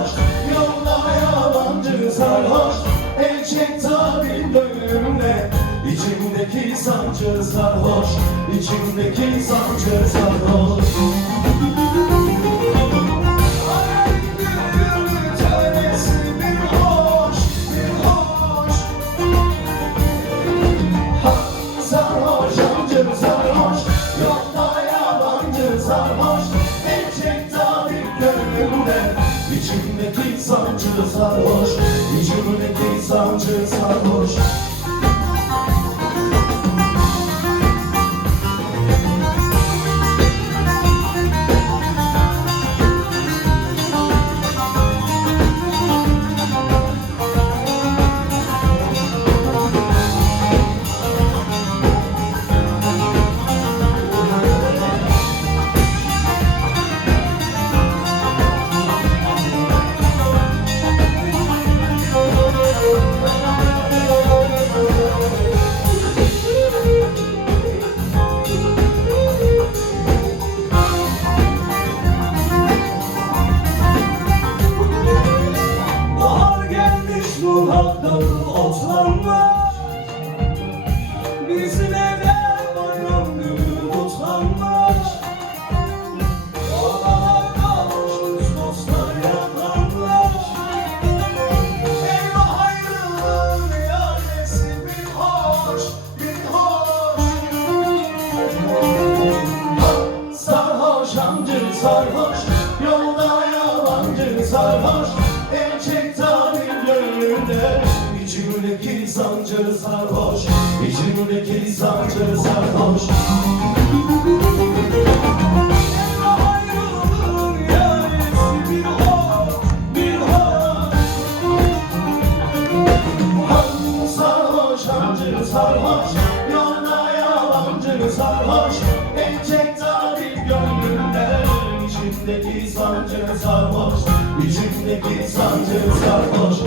sarhoş, yolda yalancı sarhoş. El çek tabip önümde, içimdeki sancı sarhoş, içimdeki sancı sarhoş. Sarhoş, gerçek tabip gönlümde, içimdeki sancı sarhoş, içimdeki sancı sarhoş. Muhakkak otlanlar, bizim evde bayram günü kutlanlar. Obalar kalmış, dostlar yakanlar. Eyvah ayrılığın iadesi bir hoş, bir hoş. Sarhoş amcı sarhoş, yolda yalancı sarhoş. El çek tabip gönlümde, içimdeki sancı sarhoş, içimdeki sancı sarhoş. Eyvah ayrılığın iadesi bir hoş, bir hoş. Sarhoş amcı sarhoş, yolda yalancı sarhoş. El çek tabip gönlümde, içimdeki sancı sarhoş, içimdeki sancı sarhoş.